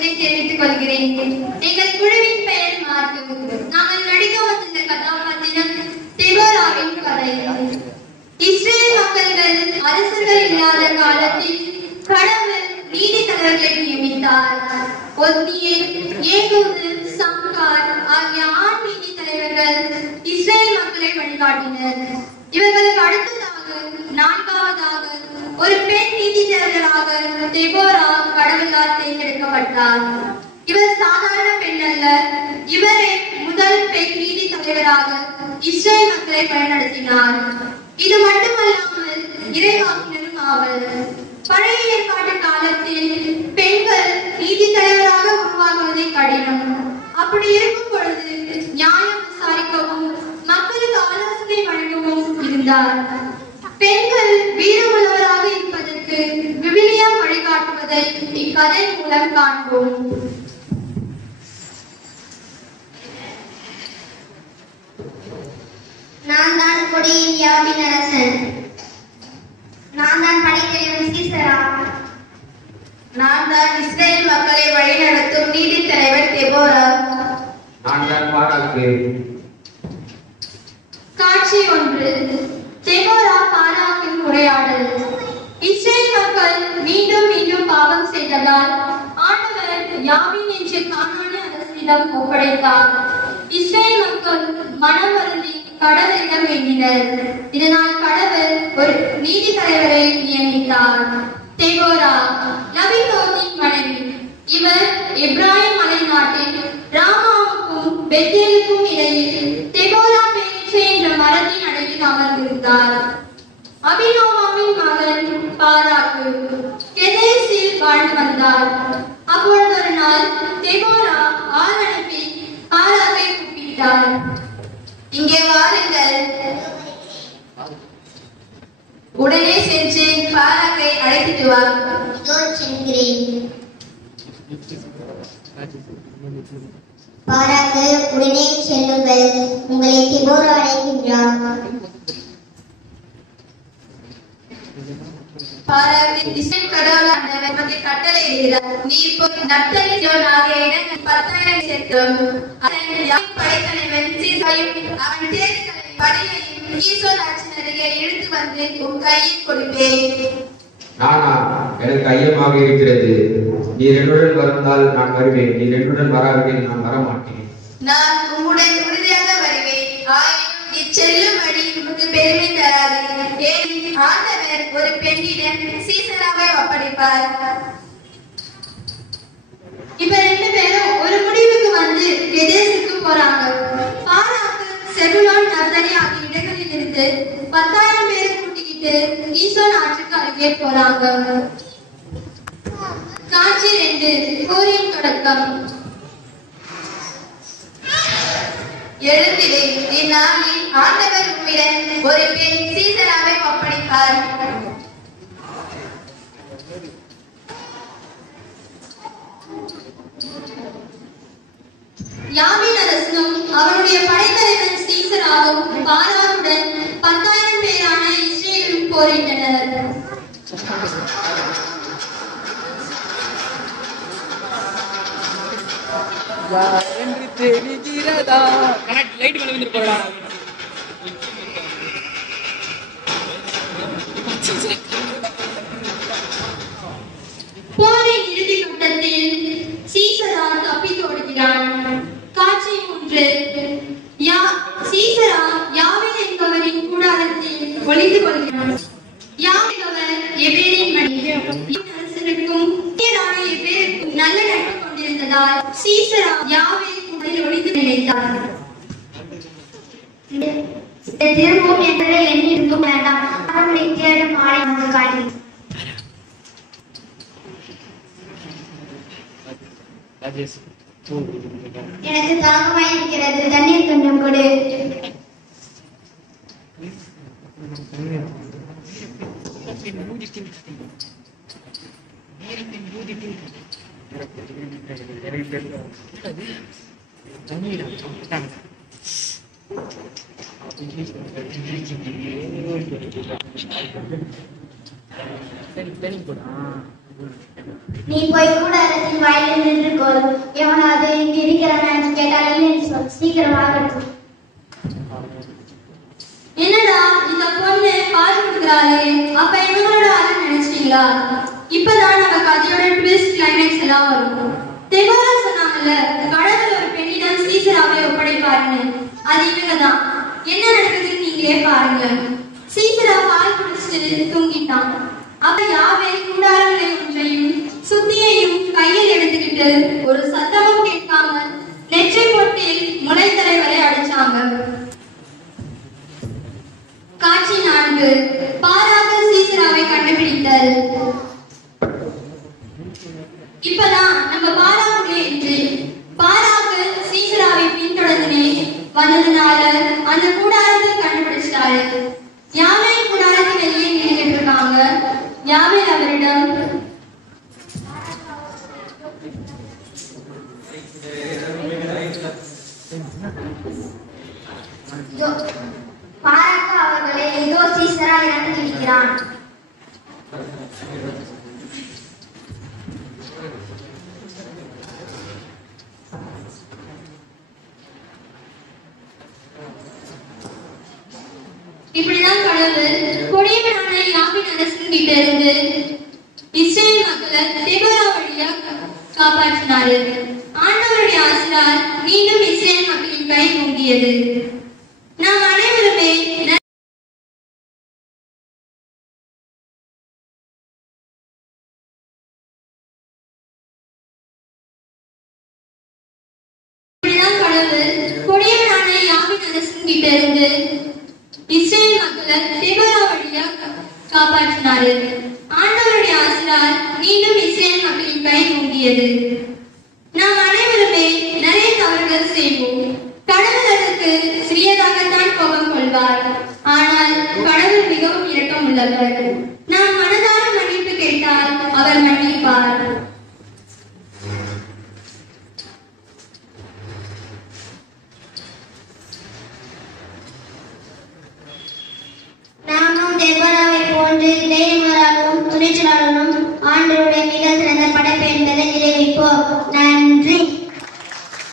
வணக்கத்தை தெரிவித்துக் கொள்கிறேன். எங்கள் குழுவின் பெயர் மார்க்கு. நாங்கள் நடிக்க வந்த கதாபாத்திரம் தெபோராவின் கதை. இஸ்ரேல் மக்கள்கள் அரசர்கள் இல்லாத காலத்தில் கடவுள் நீதி தலைவர்களை நியமித்தார். ஒத்னியேல், ஏகூது, சம்கார் ஆகிய ஆண் நீதி தலைவர்கள் இஸ்ரேல் மக்களை வழிகாட்டினர். இவர்களுக்கு அடுத்ததாக நான்காவதாக ஒரு பெண் நீதி தலைவராக தெபோரா கடவுளால் தேர்ந்தெடுக்கப்பட்டார். இவர் சாதாரண பெண் அல்ல. இவரே முதல் பெண் நீதி தலைவராக இஸ்ரேல் மக்களை வழிநடத்தினார். இது மட்டுமல்லாமல் இறைவாக்கினரும் ஆவர். பழைய ஏற்பாட்டு காலத்தில் பெண்கள் நீதி தலைவராக உருவாகுவதை கடினம். அப்படி இருக்கும் பொழுது நியாயம் விசாரிக்கவும் மக்களுக்கு ஆலோசனை வழங்கவும் இருந்தார். பெண்கள் வீரமுள்ளவராக இருப்பதற்கு விவிலியம் வழிகாட்டுவதை இக்கதை மூலம் காண்போம். நான் தான் கொடியின் யாவின் அரசன். நான் தான் படைகளின் சீசரா. நான் தான் இஸ்ரேல் மக்களை வழிநடத்தும் நீதி தலைவர் தெபோரா. நான் தான் பாராக்கு. காட்சி 1. தெபோரா பாராக்கின் உரையாடல். இஸ்ரேல் மக்கள் மீண்டும் மீண்டும் பாவம் செய்ததால் ஆண்டவர் யாவீன் என்ற கானானிய அரசனிடம் ஒப்படைத்தார். இஸ்ரேல் மக்கள் மனம் வருந்தி கடவுளிடம் வேண்டினர். இதனால் கடவுள் ஒரு நீதி தலைவரை நியமித்தார். தெபோரா லபிதோத்தின் மனைவி. இவர் எப்ராயிம் மலை நாட்டில் ராமாவுக்கும் பெத்தேலுக்கும் இடையில் தெபோரா பேரிச்சை என்ற மரத்தின் அடியில் அமர்ந்திருந்தார். அபினோவாமின் மகன் பாராக்கு கெதேசில் வாழ்ந்து வந்தார். அப்பொழுது ஒரு நாள் தெபோரா ஆள் அனுப்பி பாராக்கை கூப்பிட்டார். இங்கே வாருங்கள். உடனே சென்று பாராக்கை அழைத்துட்டு வா. இதோ செல்கிறேன். பாராக்கு, உடனே செல்லுங்கள். உங்களை தெபோரா அழைக்கின்றார். பாராக்கு, இஸ்ரேல் கடவுள் ஆண்டவர் நமக்கு கட்டளையிடுகிறார். நீ இப்போ நப்தலி ஜோன் ஆகிய இடங்கள் 10,000 சேர்க்கிறோம். படைத்தலைவன் சீசாயும் அவன் தேர்தல் படையையும் ஈசோர் ஆட்சியின் அருகே இழுத்து வந்து உன் கையில் கொடுப்பேன். நானா? எனக்கு ஐயமாக இருக்கிறது. நீர் என்னுடன் வந்தால் நான் வருவேன். நீர் என்னுடன் வராவிடில் நான் வரமாட்டேன். நான் உம்முடன் உறுதியாக வருவேன். ஆயினும் இச்செல்லும் வழி உமக்கு பெருமை தராது. ஏன் ஆண்டவர் ஒரு பெண்ணிடம் சீசராவை ஒப்படைப்பார். இப்ப 2 பேரும் ஒரு முடிவுக்கு வந்து கெதேசுக்கு போறாங்க. பாராக்கு செபுலோன் நப்தலி ஆகிய இடங்களில் இருந்து 10,000 பேரை கூட்டிக்கிட்டு ஈசோன் ஆற்றுக்கு அருகே போறாங்க. காட்சி 2. போரின் தொடக்கம். எழுந்திரு, இந்நாளில் ஆண்டவர் உம்மிடம் ஒரு பெண் சீசராவை ஒப்படைப்பார். யாவீன் அரசனும் அவருடைய படைத்தலைவன் சீசராவும் பாராக்குடன் 10,000 பேரான இஸ்ரேலும் போரிட்டனர். என்று தெரிகிறதா? கரெக்ட், லைட் மேல வந்து போறடா. போரின் இறுதி கட்டத்தில் சீசரா தப்பித்தோடுகிறான். காட்சி 3. சீசரா யாவீன் என்பவரின் கூடாரத்தில் ஒளிந்து கொள்கிறான். யாவீன் எபேரின் மனைவி. அரசனுக்கும் எபேருக்கும் நல்ல நட்பு கொண்டிருந்ததால் சீசரா யாவீன் உடலில் ஒளிந்து நினைத்தார். திரும்பவும் என்ற எண்ணி இருக்கும் வேண்டாம். அவனுடைய தேடும் ஆடை வந்து காட்டி. எனக்கு தாகமாய் இருக்கிறது, தண்ணீர் கொஞ்சம் கொடு. நீ போய் கூடாரத்தின் வாயிலில் நின்றுக்கொள். எவனாவது இங்கு இருக்கிறான் கேட்டால் இல்லைன்னு சொல். சீக்கிரம் ஆகட்டும். என்னடா இந்த பொண்ணு பால் கொடுக்குறாளே, அப்ப இவங்களோட ஆளு நினைச்சீங்களா? இப்பதான் நம்ம கதையோட ட்விஸ்ட் கிளைமேக்ஸ் எல்லாம் வரும். தெபோரா சொன்னாங்கல்ல, கடவுள் ஒரு பெண்ணிடம் சீசராவை ஒப்படைப்பாருன்னு. அது இவங்கதான். என்ன நடக்குதுன்னு நீங்களே பாருங்க. சீசரா பால் குடிச்சிட்டு தூங்கிட்டான். அப்ப யாவே கூடாரங்களை ஒன்றையும் சுத்தியையும் கையில் எடுத்துக்கிட்டு ஒரு சத்தமும் கேட்காமல் நெற்றை பொட்டில் முளைத்தலை அடிச்சாங்க. காட்சி 4. பாராக சீசராவை கண்டுபிடித்தல். இப்பதான் நம்ம பாராவுடைய என்று பாராக சீசராவை பின்தொடர்ந்து வந்ததுனால அந்த கூடாரத்தை கண்டுபிடிச்சிட்டாரு. யாவே கூடாரத்தை வெளியே நின்றுட்டு இருக்காங்க. யாவே அவரிடம் பாராக்க அவர்களே, இதோ சீசரா இறந்து இருக்கிறான். இப்படிதான் கடவுள் கொடியவனான யாபின் அரசன் கிட்ட இருந்து இஸ்ரேல் மக்களை தெபோரா வழியா காப்பாற்றினாரு. ஆண்டவருடைய ஆசிரால் மீண்டும் இஸ்ரேல் மக்களின் கை ஓங்கியது. நாம் அனைவருமே கடவுள் கொடியவனான யாபின் அரசன் கிட்ட இருந்து இஸ்ரேல் மக்களை தெபோரா வழியா காப்பாற்றினாரு. ஆண்டவருடைய ஆசிரால் மீண்டும் இஸ்ரேல் மக்களின் கை ஓங்கியது. நாம் அனைவருமே நிறைய தவறுகள் செய்வோம். கடவுள் அதற்கு சிறியதாகத்தான் கோபம் கொள்வார். ஆனால் கடவுள் மிகவும் இரக்கம் உள்ளவர்.